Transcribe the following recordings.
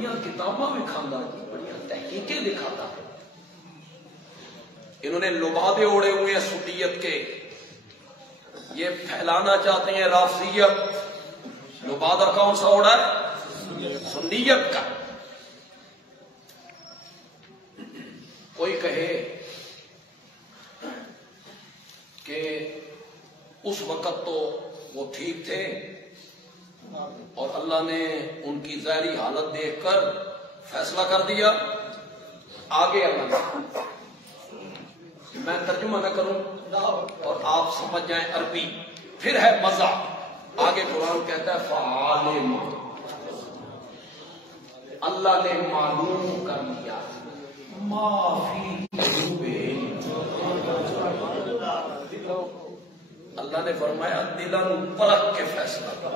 بڑیاں کتاباں بھی کھانا جی، بڑیاں تحقیقیں دکھاتا ہے. انہوں نے لبادے اوڑے ہوئے ہیں سنیت کے، یہ پھیلانا چاہتے ہیں رافضیت. لبادہ کون سا اوڑا ہے؟ سنیت کا. کوئی کہے کہ اس وقت تو وہ ٹھیک تھے اور اللہ نے ان کی ظاہری حالت دیکھ کر فیصلہ کر دیا. آگے اللہ نے، میں ترجمہ نہ کروں اور آپ سمجھ جائیں عربی، پھر ہے مزہ. آگے قرآن کہتا ہے فعالم، اللہ نے معلوم کر لیا معافی. اللہ نے فرمایا دلن پرکھ کے فیصلہ کر.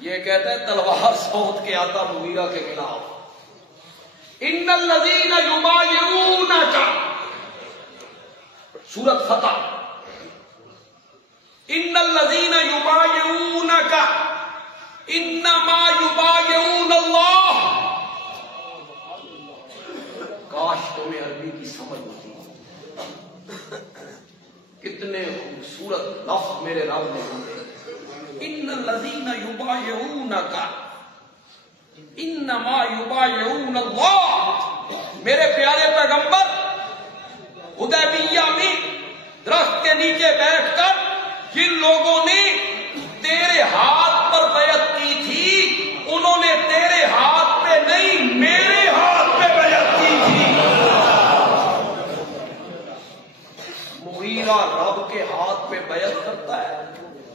یہ کہتا ہے تلوار سونت کے آتا مغیرہ کے خلاف. ان الذین یبایعونک، سورۃ فتح، ان الذین یبایعونک انما یبایعون اللہ. کاش تمہیں عربی کی سمجھ ہوتی. کتنے خوبصورت لفظ میرے رب نے بولے. ان الذین یبایعونک انما یبایعون اللہ. میرے پیارے پیغمبر حدیبیہ میں درخت کے نیچے بیٹھ کر جن لوگوں نے تیرے ہاتھ پر بیعت کی تھی، انہوں نے تیرے ہاتھ پہ نہیں میرے ہاتھ پہ بیعت کی تھی. مغیرہ رب کے ہاتھ پہ بیعت کرتا ہے.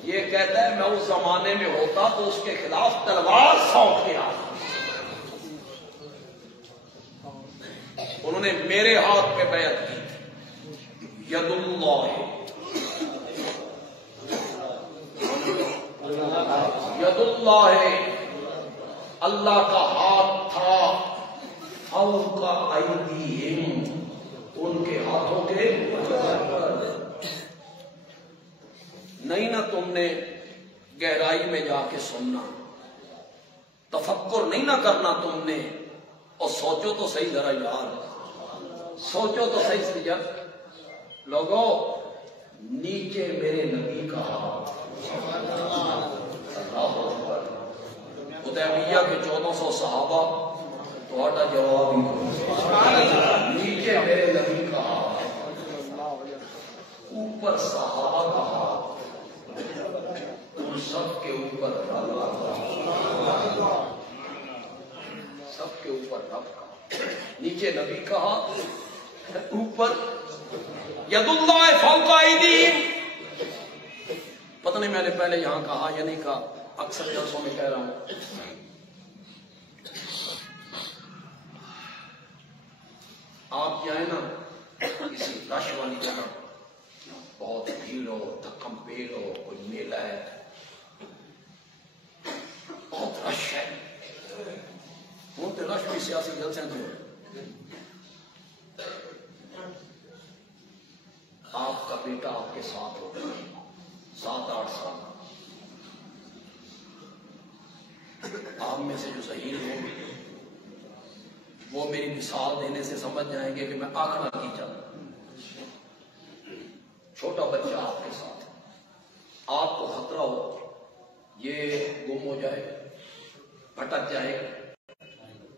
یہ کہتا ہے میں اس زمانے میں ہوتا تو اس کے خلاف تلوار سونپ کے آتا. انہوں نے میرے ہاتھ پہ بیعت کی تھی. ید اللہ، ید اللہ، اللہ کا ہاتھ تھا فوق ایدیہم، ان کے ہاتھوں کے نہیں. نہ تم نے گہرائی میں جا کے سننا، تفکر نہیں نہ کرنا تم نے. اور سوچو تو صحیح ذرا یار، سوچو تو صحیح سے جب لوگوں نیچے میرے نبی کا ہاتھ. حدیبیہ کے 1400 صحابہ تھوڑا جواب ہی نیچے میرے نبی کا ہاتھ، اوپر صحابہ کا ہاتھ، ان سب کے اوپر رب کا، سب کے اوپر رب کا. نیچے نبی کا ہاتھ، اوپر ید اللہ فوق ایدیہم. پتہ نہیں میں نے پہلے یہاں کہا یا نہیں کہا، اکثر جلسوں میں کہہ رہا ہوں. آپ جائیں نا کسی رش والی جگہ، بہت بھیڑ ہو، دھکم پیڑ ہو، کوئی میلہ ہے، بہت رش ہے. بولتے رش بھی سیاسی جلسے جو آپ کا بیٹا آپ کے ساتھ ہو 7-8 سال، آپ میں سے جو ظہیر ہوں وہ میری مثال دینے سے سمجھ جائیں گے کہ میں آنکھنا کی چاہتا ہوں. چھوٹا بچہ آپ کے ساتھ، آپ کو خطرہ ہو یہ گم ہو جائے، بھٹک جائے گا،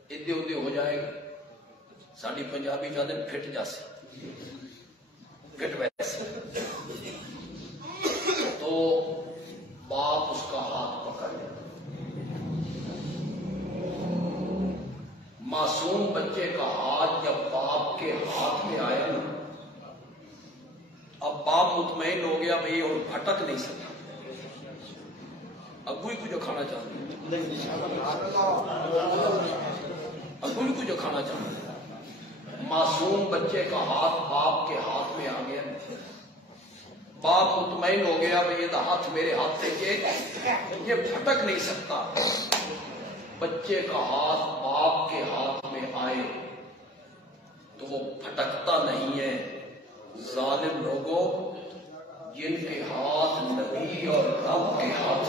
ادھر ادھر ہو جائے گا. ساڑی پنجابی کہتے ہیں پھٹ جاسے، پھٹ ویسے. تو باپ اس کا ہاتھ پکڑ لے. معصوم بچے کا ہاتھ جب باپ کے ہاتھ میں آیا نا، اب باپ مطمئن ہو گیا بھائی اور بھٹک نہیں سکتا. ابوئی کو جو کھانا چاہتے ابوئی کو جو کھانا چاہتے. معصوم بچے کا ہاتھ باپ کے ہاتھ میں آ گیا، باپ مطمئن ہو گیا بھائی یہ ہاتھ میرے ہاتھ سے یہ بھٹک نہیں سکتا. بچے کا ہاتھ باپ کے ہاتھ میں آئے تو وہ بھٹکتا نہیں ہے. ظالم لوگوں جن کے ہاتھ نبی اور رب کے ہاتھ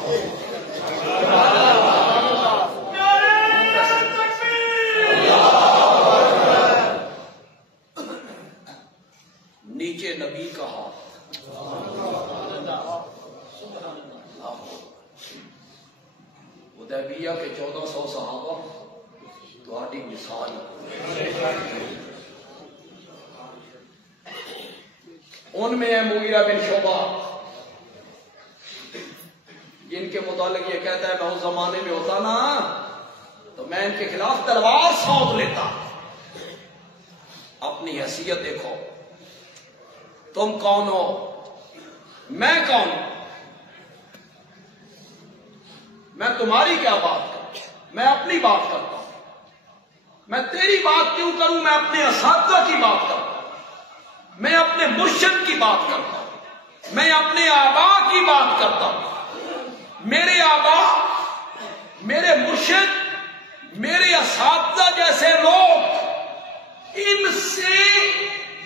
حدیبیہ کے 1400 صحابہ تہاڈی مثال ان میں ہے مغیرہ بن شعبہ، جن کے متعلق یہ کہتا ہے میں اس زمانے میں ہوتا نا تو میں ان کے خلاف تلوار سونپ لیتا۔ اپنی حیثیت دیکھو، تم کون ہو، میں کون ہوں، میں تمہاری کیا بات کروں، میں اپنی بات کرتا ہوں۔ میں تیری بات کیوں کروں، میں اپنے اساتذہ کی بات کرتا ہوں، میں اپنے مرشد کی بات کرتا ہوں، میں اپنے آباء کی بات کرتا ہوں۔ میرے آباء، میرے مرشد، میرے اساتذہ جیسے لوگ، ان سے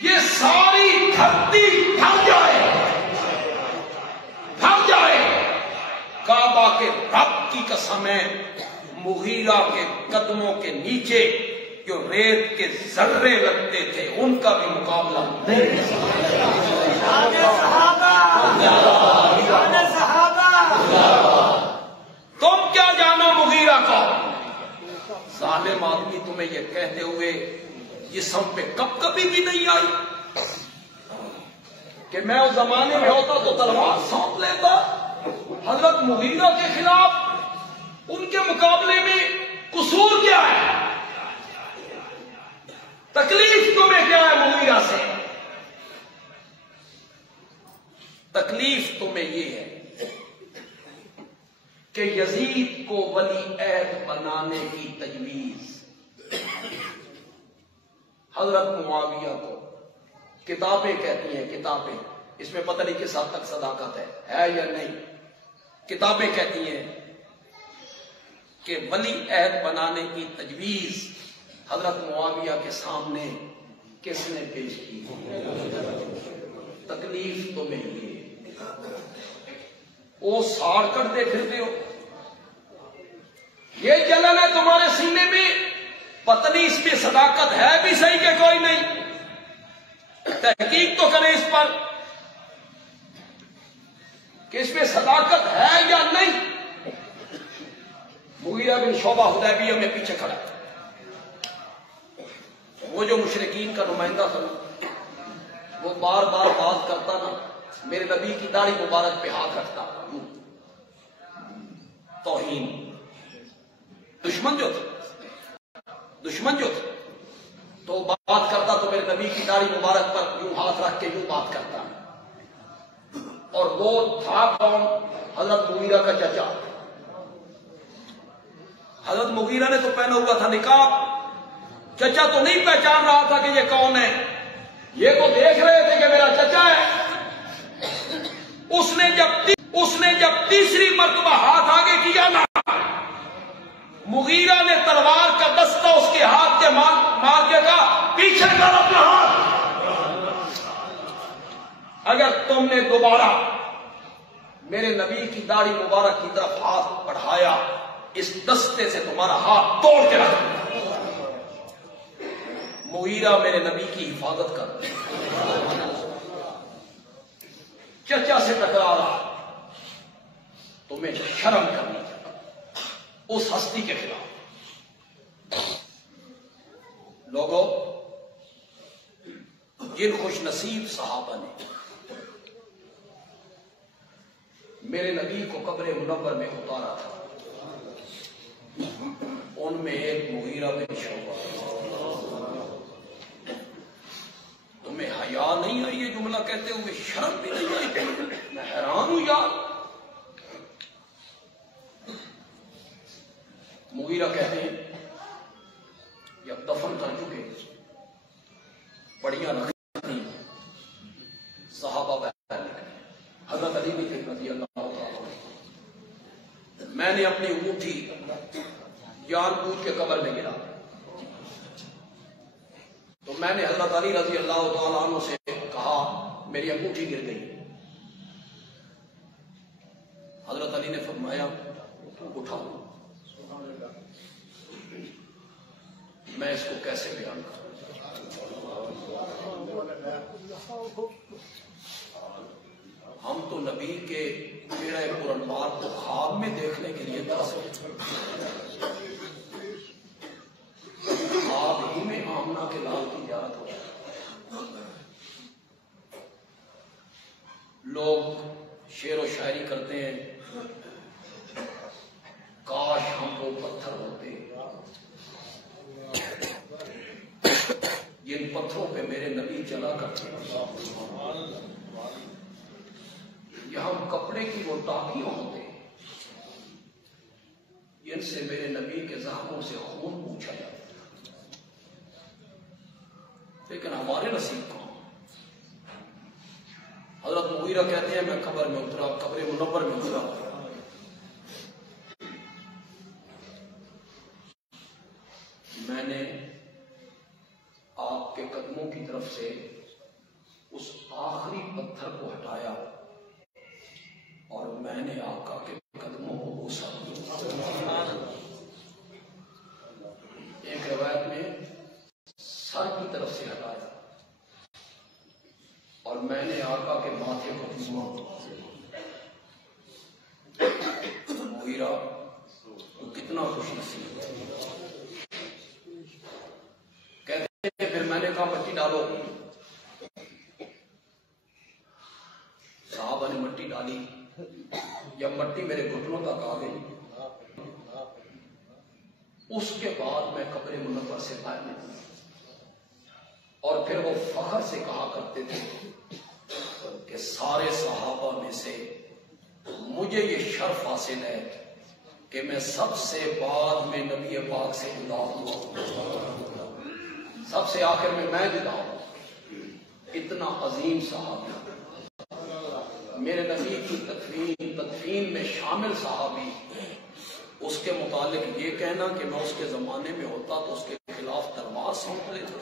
یہ ساری دھرتی بھر جائے، بھر جائے۔ کعبہ کے رب کی قسم ہے، مغیرہ کے قدموں کے نیچے جو ریت کے ذرے لگتے تھے ان کا بھی مقابلہ نہیں۔ تم کیا جانو مغیرہ کا؟ ظالم آدمی تمہیں یہ کہتے ہوئے جسم پہ کبھی بھی نہیں آئی کہ میں اس زمانے میں ہوتا تو تلوار سونپ لیتا۔ حضرت مغیرہ کے خلاف ان کے مقابلے میں قصور کیا ہے؟ تکلیف تمہیں کیا ہے مغیرہ سے؟ تکلیف تمہیں یہ ہے کہ یزید کو ولی عہد بنانے کی تجویز، حضرت معاویہ کو کتابیں کہتی ہیں، کتابیں، اس میں پتہ نہیں کس حد تک صداقت ہے یا نہیں، کتابیں کہتی ہیں کہ ولی عہد بنانے کی تجویز حضرت معاویہ کے سامنے کس نے پیش کی؟ تکلیف تمہیں یہ وہ ساڑ کر دے پھرتے ہو، یہ جلن ہے تمہارے سینے میں، پتہ نہیں اس میں صداقت ہے بھی صحیح کہ کوئی نہیں، تحقیق تو کریں اس پر کہ اس میں صداقت ہے یا نہیں۔ مغیرہ بن شعبہ حدیبیہ میں پیچھے کھڑا، وہ جو مشرکین کا نمائندہ تھا وہ بار بار بات کرتا نا، میرے نبی کی داڑھی مبارک پہ ہاتھ رکھتا، توہین، دشمن جو تھے تو بات کرتا تو میرے نبی کی داڑھی مبارک پر یوں ہاتھ رکھ کے یوں بات کرتا، اور وہ تھا کون؟ حضرت مغیرہ کا چچا۔ حضرت مغیرہ نے تو پہنا ہوا تھا نقاب، چچا تو نہیں پہچان رہا تھا کہ یہ کون ہے، یہ تو دیکھ رہے تھے کہ میرا چچا ہے۔ اس نے جب تیسری مرتبہ ہاتھ آگے کیا نا، مغیرہ نے تلوار کا دستہ اس کے ہاتھ کے مار کے کہا پیچھے کر اپنا ہاتھ، اگر تم نے دوبارہ میرے نبی کی داڑھی مبارک کی طرف ہاتھ بڑھایا اس دستے سے تمہارا ہاتھ توڑ کے رکھ دوں۔ مغیرہ میرے نبی کی حفاظت کر، چچا سے ٹکرا رہا، تمہیں شرم کرنی چاہیے اس ہستی کے خلاف۔ لوگوں، جن خوش نصیب صحابہ نے میرے نبی کو قبر منور میں اتارا تھا، ان میں ایک مغیرہ بن شعبہ۔ تمہیں حیا نہیں آئی یہ جملہ کہتے ہوئے؟ شرم بھی نہیں آئی؟ میں حیران ہوں یار۔ مغیرہ کہتے ہیں جب دفن کر چکے، پڑیاں رکھی، صحابہ باہر نکلے، حضرت علی بھی تھے رضی اللہ عنہ۔ میں نے اپنی انگوٹھی جان بوجھ کے قبر میں گرا، تو میں نے حضرت علی رضی اللہ تعالیٰ عنہ سے کہا میری انگوٹھی گر گئی۔ حضرت علی نے فرمایا اٹھاؤ، میں اس کو کیسے بیان کروں؟ ہم تو نبی کے بیڑے پرانوار کو خواب خواب میں دیکھنے کے لیے ترس خواب ہی میں آمنہ کے لال کی زیارت ہو جائے. لوگ شعر و شاعری کرتے ہیں، کاش ہم وہ پتھر ہوتے جن پتھروں پہ میرے نبی چلا کرتے ہیں، یا ہم کپڑے کی وہ ٹاکیاں ہوتے جن سے میرے نبی کے زخموں سے خون پوچھا جاتا. لیکن ہمارے نصیب کہاں. حضرت مغیرہ کہتے ہیں میں قبر میں اترا، قبر منور میں اترا، میں نے آپ کے قدموں کی طرف سے اس آخری پتھر کو ہٹایا اور میں نے آقا کے قدموں کو بوسا. ایک روایت میں سر کی طرف سے ہٹایا اور میں نے آقا کے ماتھے کو چوما. مغیرہ تو کتنا خوش نصیب. کہتے ہیں پھر میں نے کہا مٹی ڈالو. صحابہ نے مٹی ڈالی. جب مٹی میرے گھٹنوں تک آ گئی اس کے بعد میں قبر منور سے باہر نکلا. اور پھر وہ فخر سے کہا کرتے تھے کہ سارے صحابہ میں سے مجھے یہ شرف حاصل ہے کہ میں سب سے بعد میں نبی پاک سے جدا ہوا، سب سے آخر میں جدا ہوں. اتنا عظیم صحابی، میرے نبی کی تدفین میں شامل صحابی، اس کے متعلق یہ کہنا کہ میں اس کے زمانے میں ہوتا تو اس کے خلاف دربار سونپ لیتا.